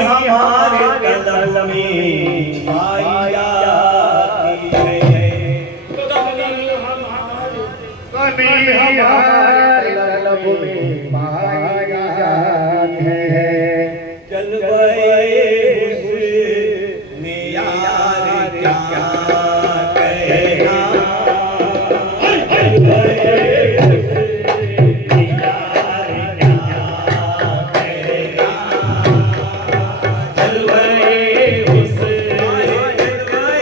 हमारे कदम में पाई जाती है, कभी हमारे कदम में पाई जाती है। चल गए हुस्न यार क्या कहना, चल गए हुस्न यार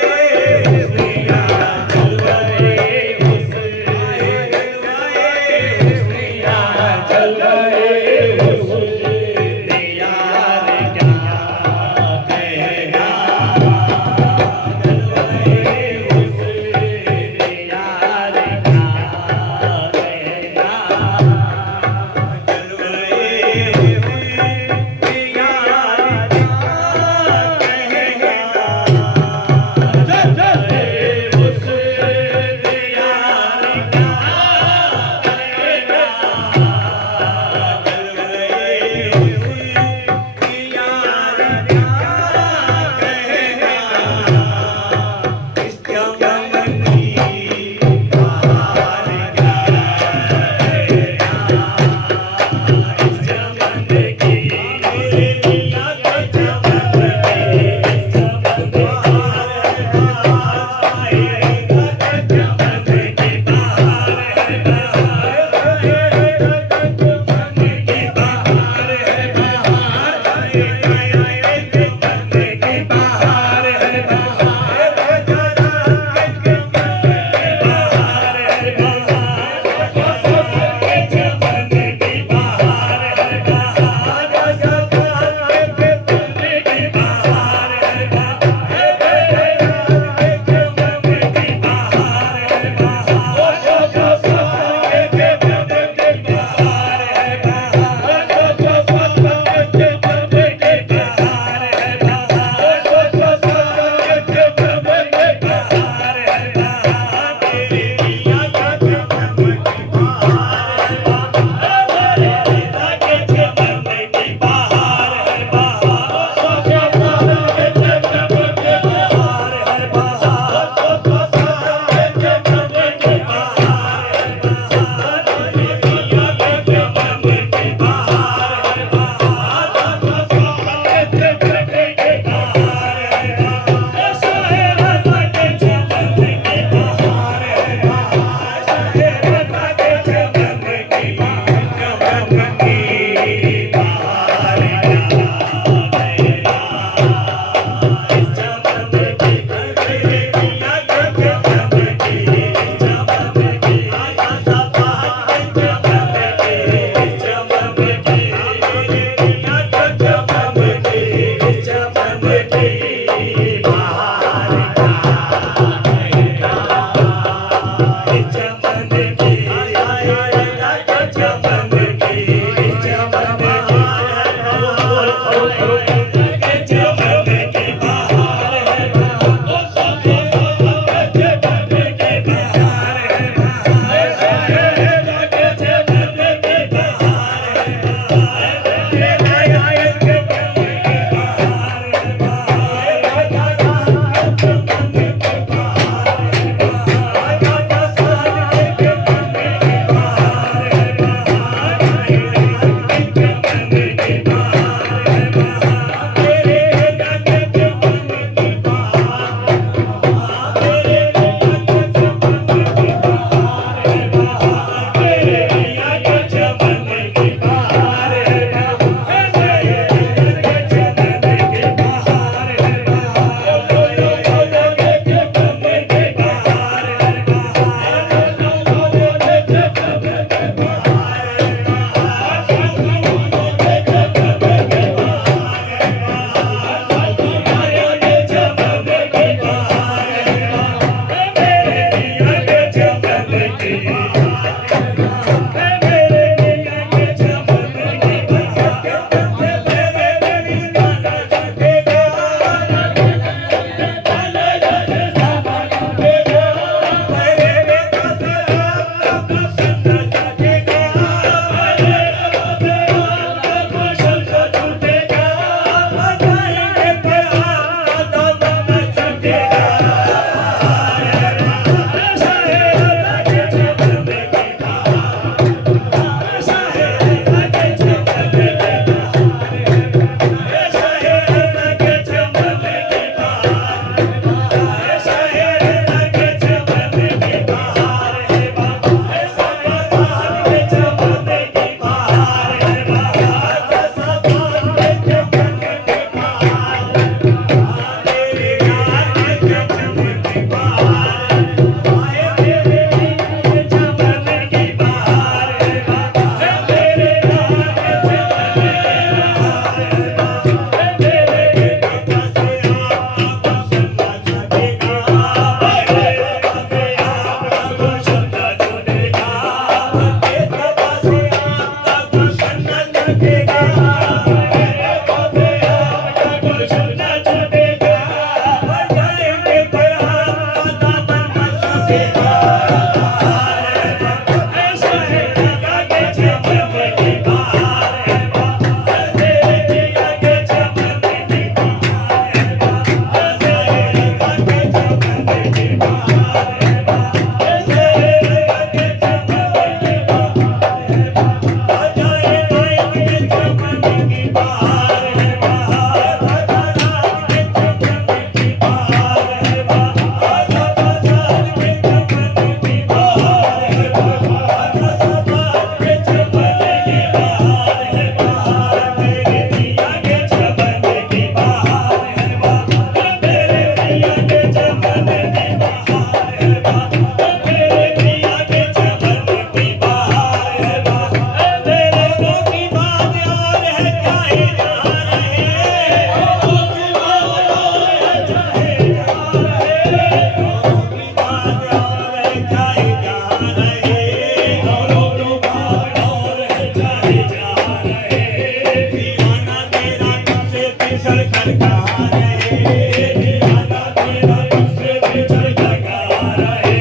बिछड़ कर कहाँ रहे, दीवाना तेरा तुझसे बिछड़ कर कहाँ रहे,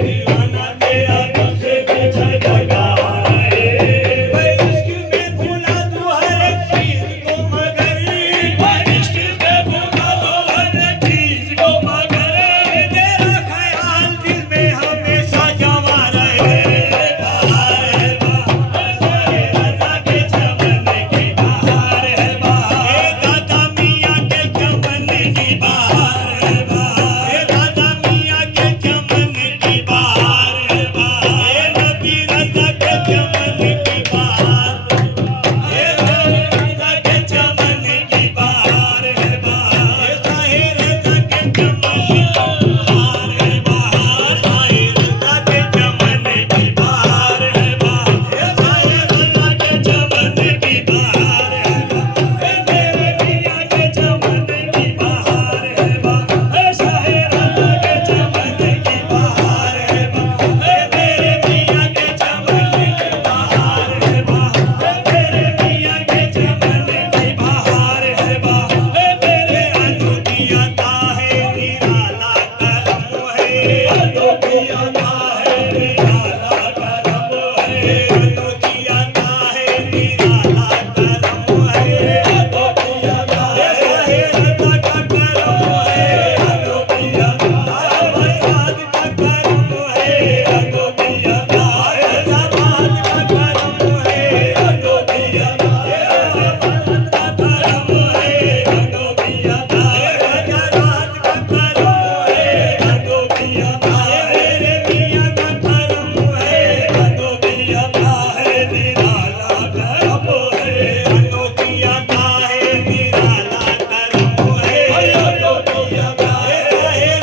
दीवाना तेरा तुझसे बिछड़ कर कहाँ रहे। मैं इश्क में भूला तू हर एक चीज को मगर, मैं इश्क में भूला तू हर एक चीज को मगर, तेरा ख्याल दिल में हमेशा जमा रहे। बहार है बहार, सारे रज़ा के चमन की बहार है बहार, दादा मियाँ के चमन की बहार है बहार, दादा मियाँ के चमन की बहार है बहार, नबी रज़ा के चमन की बहार, रज़ा के चमन की बहार है बहार, साहिर रज़ा के चमन की बहार है बहार, साहिर रज़ा के चमन की बहार है बहार, साहिर रज़ा के चमन की बहार है बहार, मेरे मियाँ के चमन की बहार है बहार, साहिर रज़ा के चमन की बहार है बहार, मेरे मियाँ के चमन की बहार है बहार, मेरे मियाँ के चमन की बहार है बहार, मेरे अनुदिया का है निराला करम है, अनुदिया का है निराला करम है, अनुदिया का है निराला करम है, अनुदिया का है रज़ा का करम है, अनुदिया का फसाद का करम है, अनुदिया का ज़बान का करम है, अनुदिया का फसाद का करम है, अनुदिया का गजरात का करम है, अनुदिया का मेरे मियाँ का करम है, अनुदिया का है निराला करम है, अनुदिया का है निराला करम है, अनुदिया का है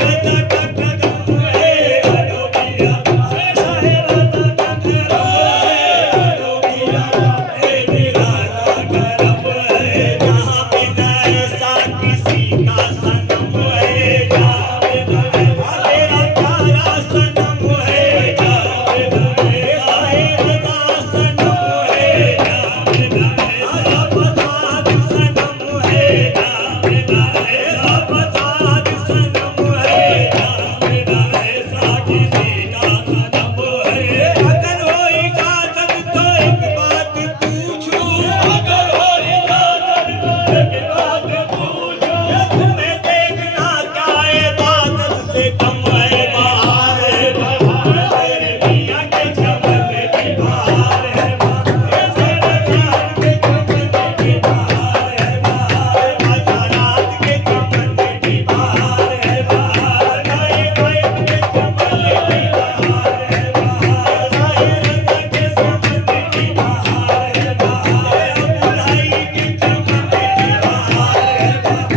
रज़ा का करम है, अनुदिया का है रज़ा का करम है, अनुदिया का है निराला करम है। जहाँ बिना ऐसा किसी का सनम है, जहाँ बिना ऐसा तेरा प्यारा सनम है, जहाँ बिना ऐसा है रज़ा सनम है, जहाँ बिना ऐसा फसाद सनम है, जहाँ बिना ऐसा फसाद सनम है, जहाँ बिना ऐसा किसी का सनम है। अगर हो इजाज़त तो एक बात पूछूं, अगर हो इजाज़त तो एक बात पूछूं, तुम्हें देखना क्या इबादत से कम है। बहार है बहार, तेरे मियाँ के चमन की बहार है बहार, तेरे प्यार के चमन की बहार है बहार, मज़ारात के चमन की बहार है बहार, गाए गायब के चमन की बहार है बहार, साहिर रज़ा के चमन की बहार है बहार, अबुल हई के चमन की बहार है बहार,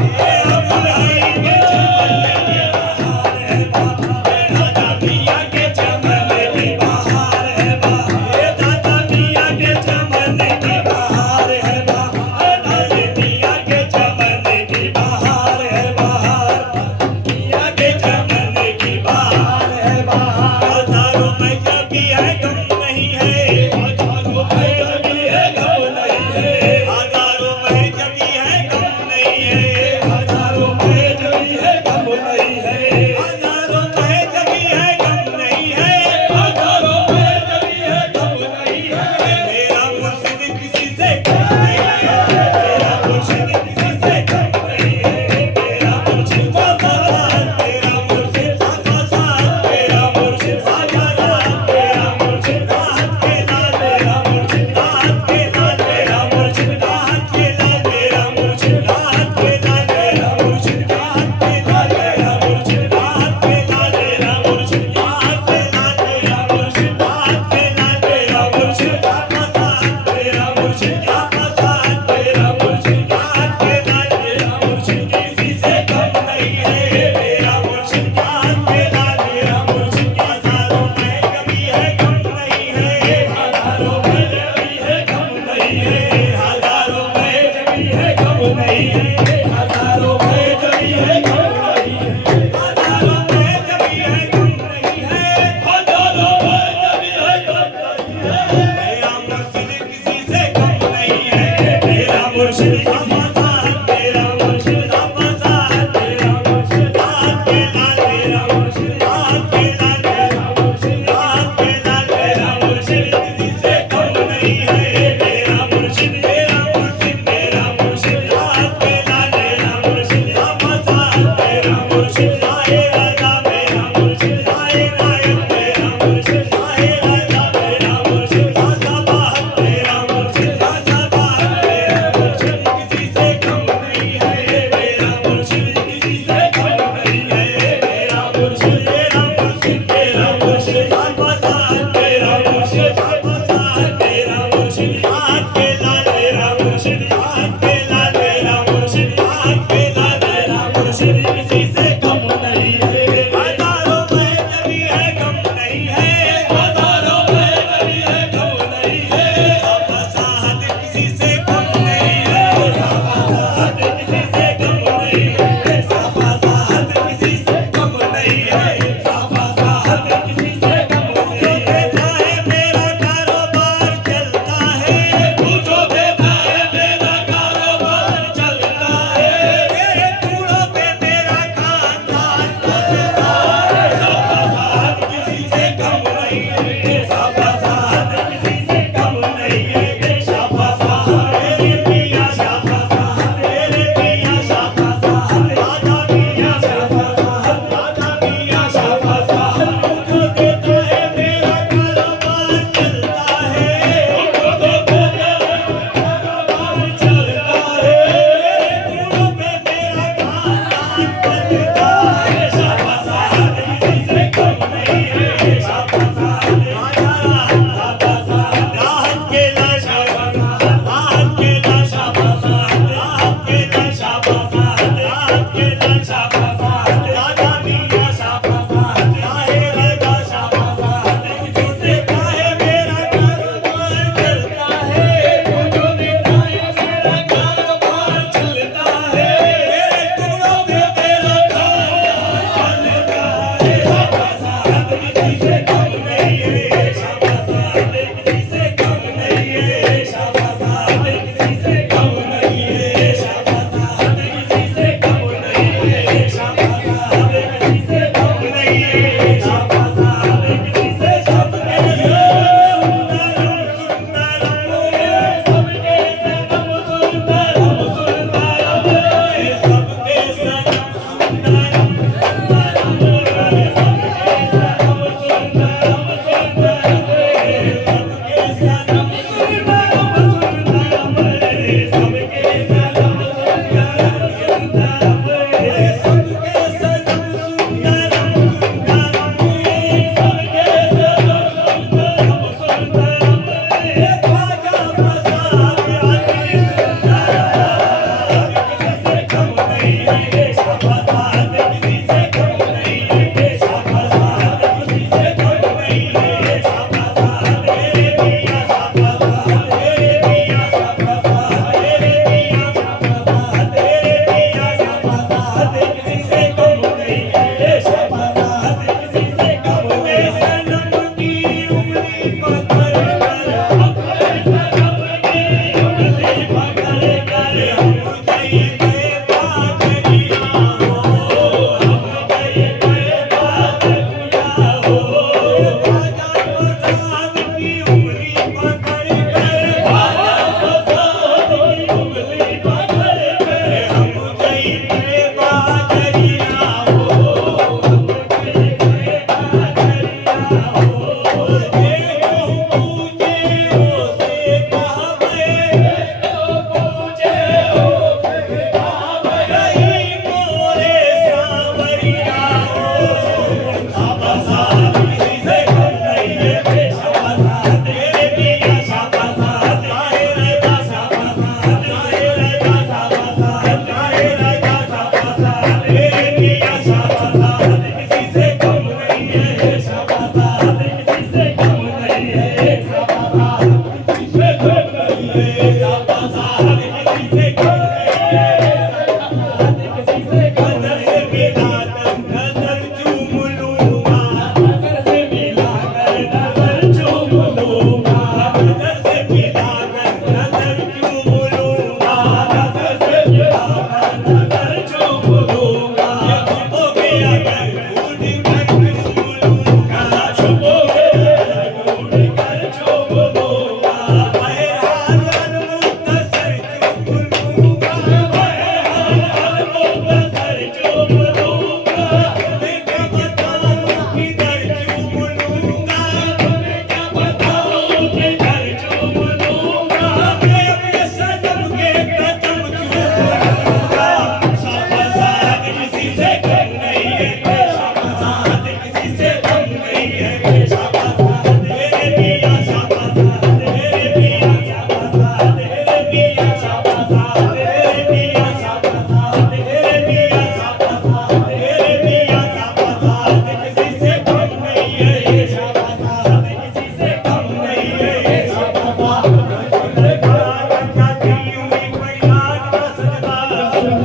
अबुल हई के चमन की बहार है बहार, दादा मियाँ के चमन की बहार है बहार, दादा मियाँ के चमन की बहार है बहार, दादा मियाँ के चमन की बहार है बहार, मियाँ के चमन की बहार है बहार। हज़ारों में जबी है गम नहीं है, हज़ारों में जबी है गम नहीं है, हज़ारों में जबी है गम नहीं है, हज़ारों में जबी है गम नहीं है, हज़ारों में जबी है गम नहीं है, हज़ारों में जबी है गम नहीं है। मेरा मुर्शिद किसी से कम नहीं है, मेरा मुर्शिद किसी से कम नहीं है, मेरा मुर्शिद का साथ, मेरा मुर्शिद का साथ, मेरा मुर्शिद का साथ, मेरा मुर्शिद का हाथ के लाल, मेरा मुर्शिद का हाथ के लाल, मेरा मुर्शिद का हाथ के लाल, मेरा मुर्शिद का हाथ के लाल, मेरा मुर्शिद का हाथ के लाल, मेरा मुर्शिद का हाथ के लाल, मेरा मुर्शिद का हाथ के लाल, मेरा मुर्शिद का हाथ के लाल, मेरा मुर्शिद का साथ, मेरा मुर्शिद का साथ, मेरा मुर्शिद का हाथ के लाल, मेरा मुर्शिद किसी से कम नहीं है, मेरा मुर्शिद का हाथ के लाल, मेरा मुर्शिद का हज़ारों में कभी है कम नहीं है, हज़ारों में जबी है कम नहीं है, हज़ारों में जबी है कम नहीं है, हज़ारों में जबी है कम नहीं है, हज़ारों में जबी है कम नहीं है, हज़ारों में जबी है कम नहीं है। मेरा मुर्शिद किसी से कम नहीं है, मेरा मुर्शिद का साथ, मेरा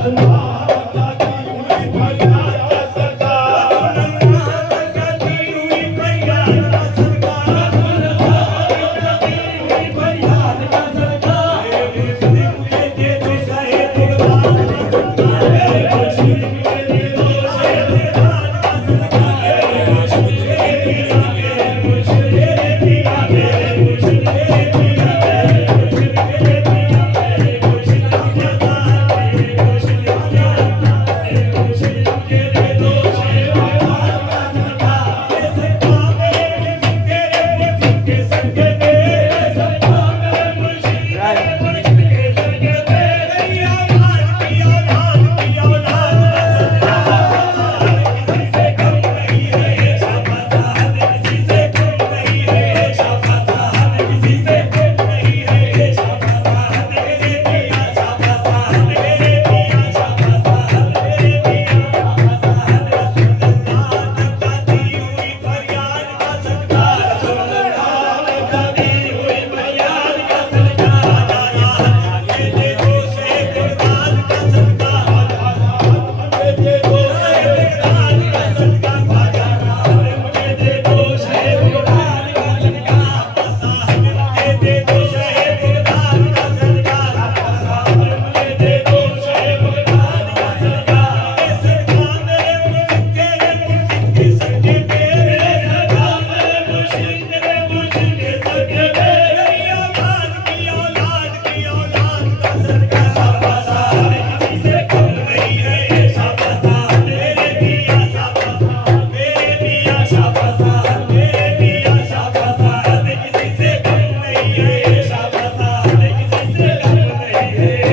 संसार